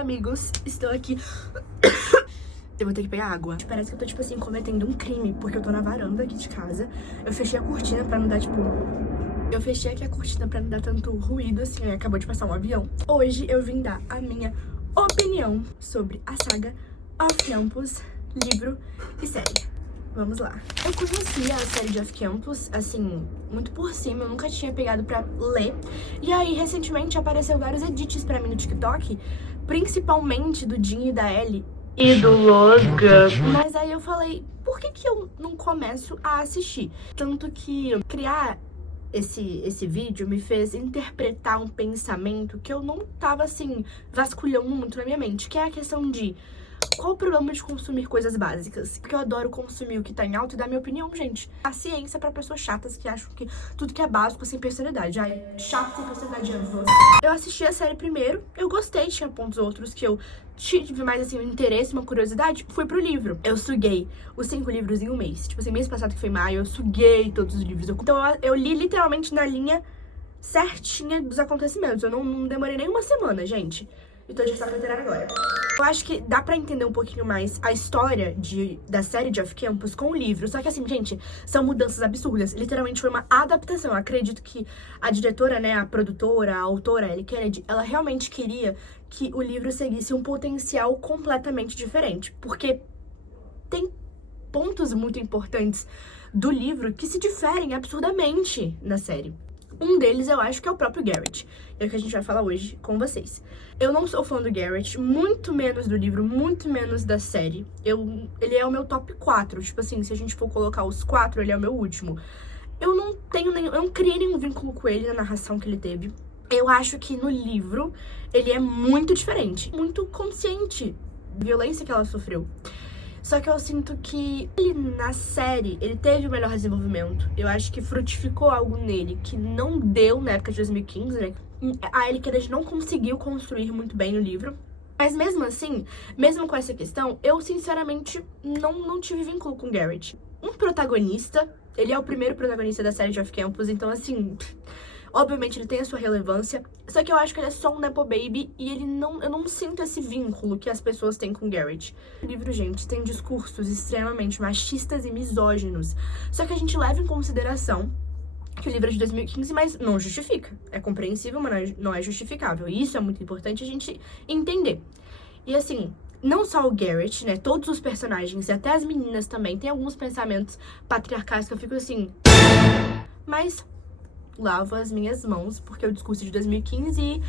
amigos, estou aqui. Eu vou ter que pegar água. Parece que eu tô, tipo assim, cometendo um crime, porque eu tô na varanda aqui de casa. Eu fechei a cortina pra não dar, tipo... Eu fechei aqui a cortina pra não dar tanto ruído, assim, aí acabou de passar um avião. Hoje eu vim dar a minha opinião sobre a saga Off-Campus, livro e série. Vamos lá. Eu conhecia a série de Off-Campus, assim, muito por cima, eu nunca tinha pegado pra ler. E aí, recentemente, apareceu vários edits pra mim no TikTok, principalmente do Jin e da Ellie e do Logan. Mas aí eu falei, por que eu não começo a assistir? Tanto que criar esse vídeo me fez interpretar um pensamento que eu não tava, assim, vasculhando muito na minha mente, que é a questão de qual o problema de consumir coisas básicas? Porque eu adoro consumir o que tá em alta e dar minha opinião, gente. A ciência é pra pessoas chatas que acham que tudo que é básico sem personalidade. Ai, chato sem personalidade é você. Eu assisti a série primeiro, eu gostei, tinha pontos outros que eu tive mais, assim, um interesse, uma curiosidade, fui pro livro. Eu suguei os 5 livros em um mês. Tipo assim, mês passado que foi maio, eu suguei todos os livros. Então eu li literalmente na linha certinha dos acontecimentos. Eu não demorei nem uma semana, gente. E tô de saco literário agora. Eu acho que dá pra entender um pouquinho mais a história da série de Off-Campus com o livro. Só que assim, gente, são mudanças absurdas. Literalmente foi uma adaptação. Eu acredito que a diretora, né, a produtora, a autora, Ellie Kennedy, ela realmente queria que o livro seguisse um potencial completamente diferente. Porque tem pontos muito importantes do livro que se diferem absurdamente na série. Um deles eu acho que é o próprio Garrett. É o que a gente vai falar hoje com vocês. Eu não sou fã do Garrett, muito menos do livro, muito menos da série. Ele é o meu top 4. Tipo assim, se a gente for colocar os 4, ele é o meu último. Eu não criei nenhum vínculo com ele na narração que ele teve. Eu acho que no livro ele é muito diferente, muito consciente da violência que ela sofreu. Só que eu sinto que ele, na série, ele teve o melhor desenvolvimento. Eu acho que frutificou algo nele que não deu na época de 2015, né? A Ellie Kennedy não conseguiu construir muito bem no livro. Mas mesmo assim, mesmo com essa questão, eu sinceramente não tive vínculo com Garrett. Um protagonista, ele é o primeiro protagonista da série de Off-Campus, então assim... Obviamente ele tem a sua relevância, só que eu acho que ele é só um nepo baby e eu não sinto esse vínculo que as pessoas têm com Garrett. O livro, gente, tem discursos extremamente machistas e misóginos, só que a gente leva em consideração que o livro é de 2015, mas não justifica. É compreensível, mas não é justificável. E isso é muito importante a gente entender. E assim, não só o Garrett, né, todos os personagens e até as meninas também têm alguns pensamentos patriarcais que eu fico assim... Mas... lavo as minhas mãos, porque é o discurso de 2015 e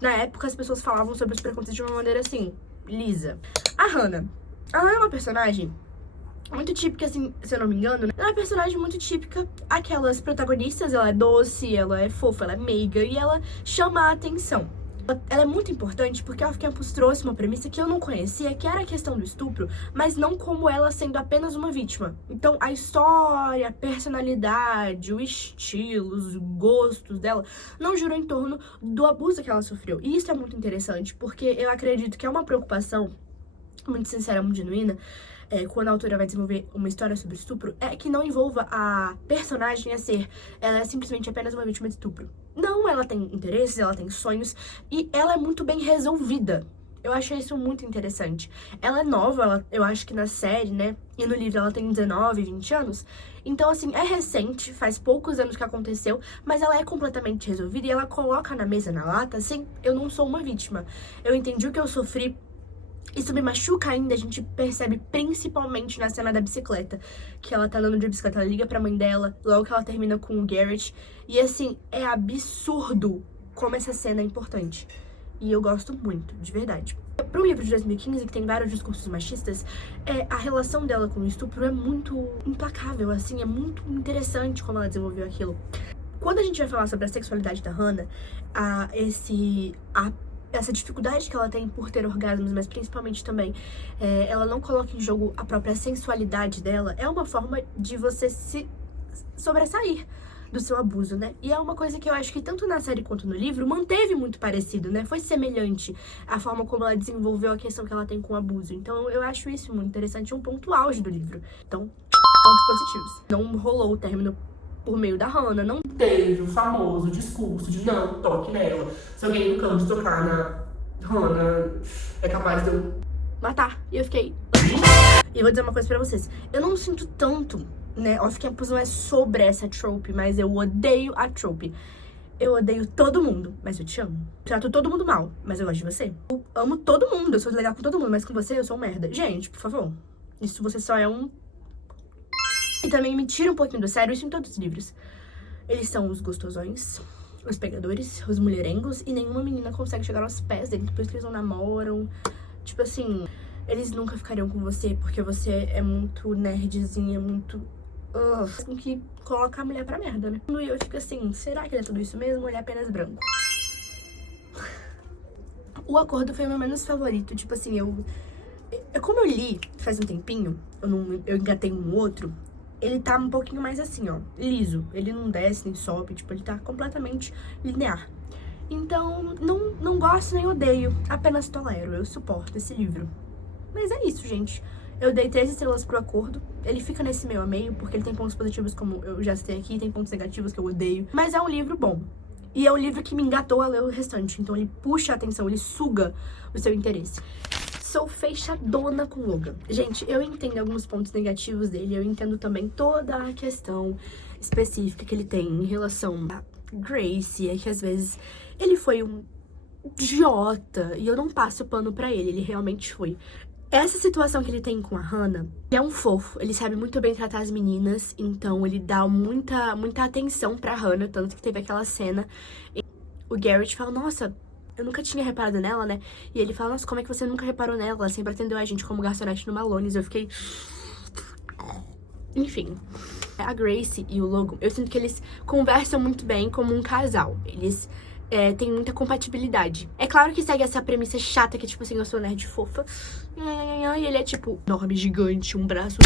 na época as pessoas falavam sobre os preconceitos de uma maneira assim, lisa. A Hannah, ela é uma personagem muito típica, assim, se eu não me engano, né? Ela é uma personagem muito típica, aquelas protagonistas, ela é doce, ela é fofa, ela é meiga e ela chama a atenção. Ela é muito importante porque a Off-Campus trouxe uma premissa que eu não conhecia, que era a questão do estupro, mas não como ela sendo apenas uma vítima. Então, a história, a personalidade, o estilo, os gostos dela não giram em torno do abuso que ela sofreu. E isso é muito interessante, porque eu acredito que é uma preocupação muito sincera, muito genuína, quando a autora vai desenvolver uma história sobre estupro, é que não envolva a personagem ela é simplesmente apenas uma vítima de estupro. Não, ela tem interesses, ela tem sonhos, e ela é muito bem resolvida. Eu achei isso muito interessante. Ela é nova, eu acho que na série, né, e no livro ela tem 19, 20 anos. Então, assim, é recente, faz poucos anos que aconteceu, mas ela é completamente resolvida e ela coloca na mesa, na lata, assim, eu não sou uma vítima. Eu entendi o que eu sofri. Isso me machuca ainda, a gente percebe principalmente na cena da bicicleta, que ela tá andando de bicicleta, ela liga pra mãe dela, logo que ela termina com o Garrett, e assim, é absurdo como essa cena é importante. E eu gosto muito, de verdade. Para um livro de 2015, que tem vários discursos machistas, a relação dela com o estupro é muito implacável, assim, é muito interessante como ela desenvolveu aquilo. Quando a gente vai falar sobre a sexualidade da Hannah, essa dificuldade que ela tem por ter orgasmos, mas principalmente também ela não coloca em jogo a própria sensualidade dela, é uma forma de você se sobressair do seu abuso, né? E é uma coisa que eu acho que tanto na série quanto no livro manteve muito parecido, né? Foi semelhante a forma como ela desenvolveu a questão que ela tem com o abuso. Então eu acho isso muito interessante, um ponto auge do livro. Então, pontos positivos. Não rolou o término por meio da Hannah, não teve o famoso discurso de não toque nela. Se alguém no canto tocar Hannah é capaz de eu matar. E eu fiquei... E eu vou dizer uma coisa pra vocês. Eu não sinto tanto, né? Off-campus não é sobre essa trope, mas eu odeio a trope. Eu odeio todo mundo, mas eu te amo. Trato todo mundo mal, mas eu gosto de você. Eu amo todo mundo, eu sou legal com todo mundo, mas com você eu sou um merda. Gente, por favor. Isso você só é um... E também me tira um pouquinho do sério, isso em todos os livros. Eles são os gostosões, os pegadores, os mulherengos, e nenhuma menina consegue chegar aos pés deles, por isso que eles não namoram. Tipo assim, eles nunca ficariam com você, porque você é muito nerdzinha, muito... Tem que colocar a mulher pra merda, né? E eu fico assim, será que ele é tudo isso mesmo ou ele é apenas branco? O Acordo foi o meu menos favorito, tipo assim, como eu li faz um tempinho, eu engatei um outro, ele tá um pouquinho mais assim, ó, liso. Ele não desce nem sobe, tipo, ele tá completamente linear. Então, não gosto nem odeio, apenas tolero, eu suporto esse livro. Mas é isso, gente. Eu dei 3 estrelas pro Acordo. Ele fica nesse meio a meio, porque ele tem pontos positivos, como eu já citei aqui, tem pontos negativos que eu odeio. Mas é um livro bom. E é um livro que me engatou a ler o restante. Então ele puxa a atenção, ele suga o seu interesse. Sou fechadona com Logan. Gente, eu entendo alguns pontos negativos dele. Eu entendo também toda a questão específica que ele tem em relação a Grace. É que às vezes ele foi um idiota. E eu não passo pano pra ele, ele realmente foi. Essa situação que ele tem com a Hannah, ele é um fofo, ele sabe muito bem tratar as meninas, então ele dá muita atenção pra Hannah, tanto que teve aquela cena. O Garrett fala, nossa, eu nunca tinha reparado nela, né? E ele fala, nossa, como é que você nunca reparou nela? Ela sempre atendeu a gente como garçonete no Malones. Eu fiquei... Enfim, a Grace e o Logan, eu sinto que eles conversam muito bem como um casal. Eles... tem muita compatibilidade. É claro que segue essa premissa chata que, tipo assim, eu sou nerd fofa. E ele é, tipo, enorme, gigante, um braço...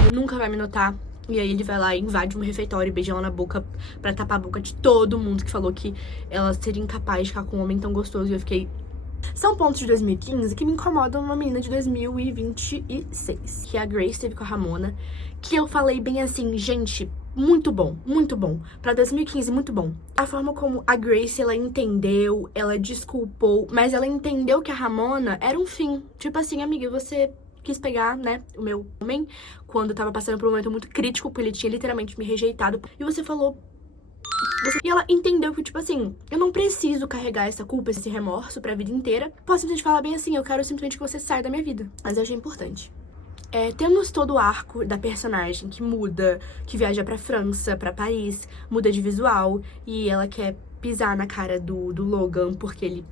Ele nunca vai me notar. E aí ele vai lá e invade um refeitório e beija ela na boca pra tapar a boca de todo mundo que falou que ela seria incapaz de ficar com um homem tão gostoso. E eu fiquei... São pontos de 2015 que me incomodam uma menina de 2026. Que a Grace teve com a Ramona. Que eu falei bem assim, gente... Muito bom, muito bom. Pra 2015, muito bom. A forma como a Grace, ela entendeu, ela desculpou, mas ela entendeu que a Ramona era um fim. Tipo assim, amiga, você quis pegar, né, o meu homem, quando eu tava passando por um momento muito crítico, porque ele tinha literalmente me rejeitado. E você falou... E ela entendeu que, tipo assim, eu não preciso carregar essa culpa, esse remorso pra vida inteira. Posso simplesmente falar bem assim, eu quero simplesmente que você saia da minha vida. Mas eu achei importante. Temos todo o arco da personagem que muda, que viaja pra França, pra Paris, muda de visual, e ela quer pisar na cara do Logan porque ele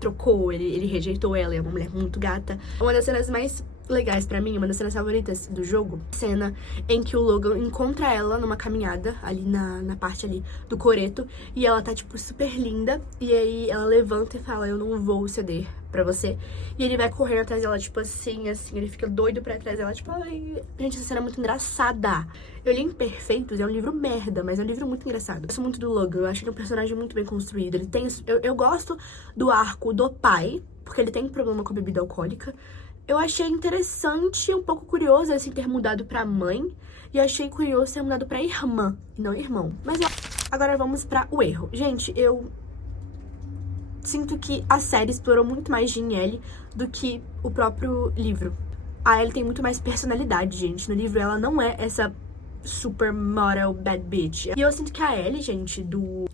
trocou, ele rejeitou ela, é uma mulher muito gata. Uma das cenas mais legais pra mim, uma das cenas favoritas do jogo, cena em que o Logan encontra ela numa caminhada, ali na parte ali do coreto, e ela tá, tipo, super linda, e aí ela levanta e fala, eu não vou ceder pra você, e ele vai correndo atrás dela, tipo assim, ele fica doido pra trás dela, tipo, ai, gente, essa cena é muito engraçada. Eu li Imperfeitos, é um livro merda, mas é um livro muito engraçado. Eu gosto muito do Logan, eu acho ele um personagem muito bem construído, ele tem, eu gosto do arco do pai, porque ele tem problema com a bebida alcoólica. Eu achei interessante e um pouco curioso, assim, ter mudado pra mãe. E achei curioso ter mudado pra irmã, e não irmão. Mas agora vamos pra o erro. Gente, eu sinto que a série explorou muito mais de Ellie do que o próprio livro. A Ellie tem muito mais personalidade, gente. No livro ela não é essa super model bad bitch. E eu sinto que a Ellie, gente,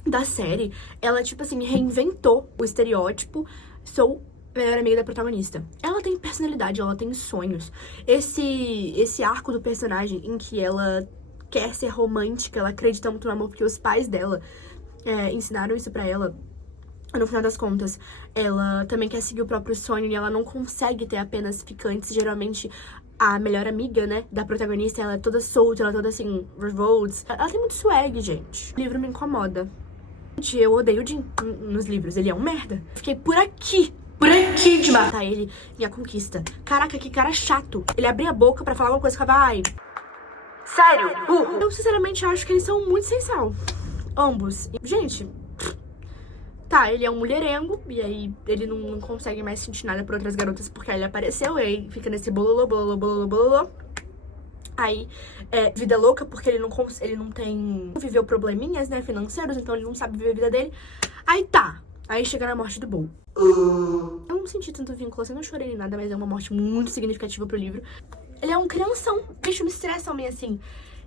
da série, ela, tipo assim, reinventou o estereótipo. Sou melhor amiga da protagonista. Ela tem personalidade, ela tem sonhos. Esse arco do personagem em que ela quer ser romântica, ela acredita muito no amor, porque os pais dela ensinaram isso pra ela. No final das contas, ela também quer seguir o próprio sonho e ela não consegue ter apenas ficantes. Geralmente, a melhor amiga, né, da protagonista, ela é toda solta, ela é toda, assim, revolts. Ela tem muito swag, gente. O livro me incomoda. Gente, eu odeio o Jim nos livros. Ele é um merda. Fiquei por aqui de matar ele em A Conquista. Caraca, que cara chato. Ele abria a boca pra falar uma coisa e ficava, ai... Sério, burro. Eu, sinceramente, acho que eles são muito sem sal. Ambos. Gente... Tá, ele é um mulherengo, e aí ele não consegue mais sentir nada por outras garotas porque ele apareceu, e aí fica nesse bololô, bololô, bololô, bololô. Aí, vida louca, porque ele não tem... Viveu probleminhas, né, financeiros, então ele não sabe viver a vida dele. Aí tá, aí chega na morte do Bo. Eu não senti tanto vínculo assim, eu não chorei nem nada, mas é uma morte muito significativa pro livro. Ele é um crianção, bicho, me estressa meio assim.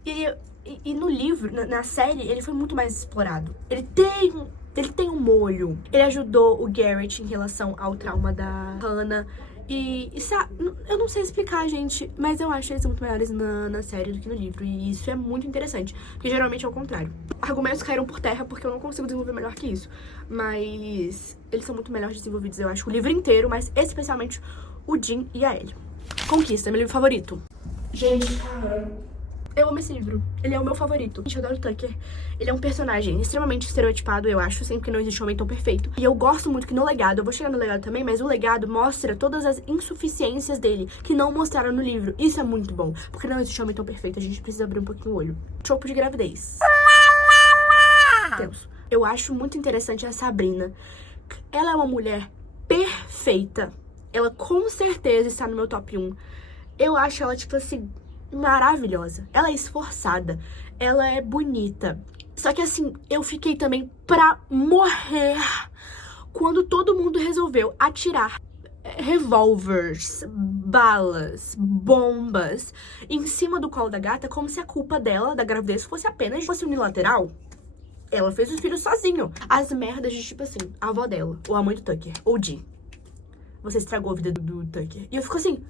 E no livro, na série, ele foi muito mais explorado. Ele tem um molho. Ele ajudou o Garrett em relação ao trauma da Hannah. Eu não sei explicar, gente, mas eu acho eles muito melhores na série do que no livro. E isso é muito interessante, porque geralmente é o contrário. Argumentos caíram por terra porque eu não consigo desenvolver melhor que isso. Mas eles são muito melhores desenvolvidos, eu acho, o livro inteiro, mas especialmente o Jim e a Ellie. Conquista, meu livro favorito. Gente, cara, eu amo esse livro. Ele é o meu favorito. Gente, eu adoro o Tucker. Ele é um personagem extremamente estereotipado, eu acho, sempre que não existe um homem tão perfeito. E eu gosto muito que no legado, eu vou chegar no legado também, mas o legado mostra todas as insuficiências dele, que não mostraram no livro. Isso é muito bom, porque não existe um homem tão perfeito, a gente precisa abrir um pouquinho o olho. Tropo de gravidez. Deus. Eu acho muito interessante a Sabrina. Ela é uma mulher perfeita. Ela com certeza está no meu top 1. Eu acho ela, tipo assim, maravilhosa. Ela é esforçada. Ela é bonita. Só que assim, eu fiquei também pra morrer quando todo mundo resolveu atirar revólveres, balas, bombas em cima do colo da gata, como se a culpa dela, da gravidez, fosse unilateral. Ela fez os filhos sozinho. As merdas de, tipo assim, a avó dela, ou a mãe do Tucker, ou Dee. Você estragou a vida do Tucker. E eu fico assim,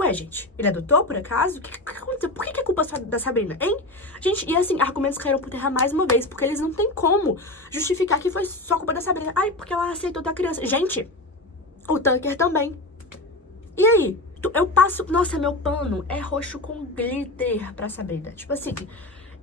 Ué, gente, ele adotou, por acaso? O que aconteceu? Por que é culpa só da Sabrina, hein? Gente, e assim, argumentos caíram por terra mais uma vez, porque eles não têm como justificar que foi só culpa da Sabrina. Ai, porque ela aceitou ter a criança. Gente, o Tucker também. E aí? Eu passo... Nossa, meu pano é roxo com glitter pra Sabrina. Tipo assim,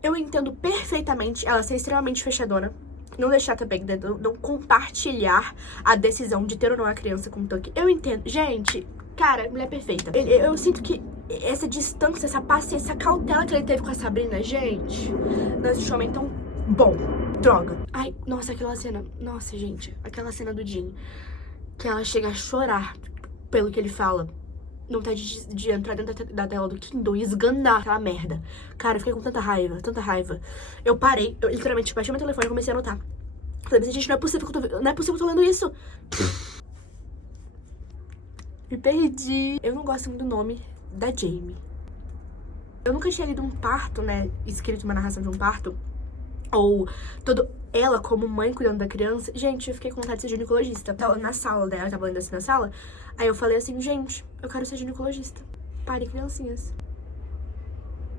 eu entendo perfeitamente ela ser extremamente fechadona. Não deixar também, não compartilhar a decisão de ter ou não a criança com o Tucker. Eu entendo. Gente... Cara, mulher perfeita. Eu sinto que essa distância, essa paciência, essa cautela que ele teve com a Sabrina, gente, não existe um homem tão bom. Droga. Ai, nossa, aquela cena. Nossa, gente, aquela cena do Jim. Que ela chega a chorar pelo que ele fala. Não tá de entrar dentro da tela do Kindle e esganar aquela merda. Cara, eu fiquei com tanta raiva, tanta raiva. Eu parei, eu literalmente baixei meu telefone e comecei a anotar. Falei, gente, não é possível que eu tô lendo isso. Me perdi. Eu não gosto muito do nome da Jamie. Eu nunca tinha lido um parto, né? Escrito uma narração de um parto. Ou ela como mãe cuidando da criança. Gente, eu fiquei com vontade de ser ginecologista. Tava na sala dela, tava lendo assim na sala. Aí eu falei assim, gente, eu quero ser ginecologista. Pare, criancinhas.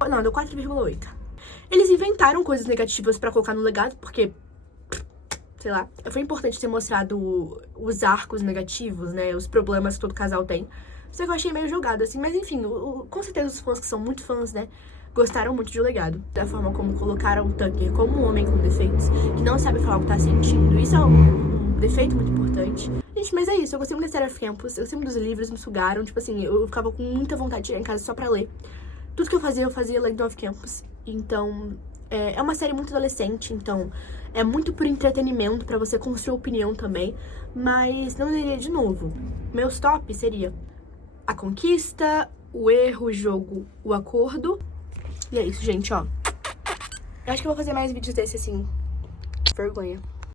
Não, deu 4,8. Eles inventaram coisas negativas pra colocar no legado, porque... sei lá, foi importante ter mostrado os arcos negativos, né, os problemas que todo casal tem. Só que eu achei meio jogado, assim, mas enfim, com certeza os fãs que são muito fãs, né, gostaram muito de O Legado. Da forma como colocaram o Tucker como um homem com defeitos, que não sabe falar o que tá sentindo. Isso é um defeito muito importante. Gente, mas é isso, eu gostei muito da série of Campus, eu gostei muito dos livros, me sugaram, tipo assim, eu ficava com muita vontade de ir em casa só pra ler. Tudo que eu fazia lendo Off Campus. Então... é uma série muito adolescente, então é muito por entretenimento, pra você construir opinião também, mas não leria de novo. Meus tops seria A Conquista, O Erro, O Jogo, O Acordo. E é isso, gente, ó. Eu acho que eu vou fazer mais vídeos desse, assim, vergonha.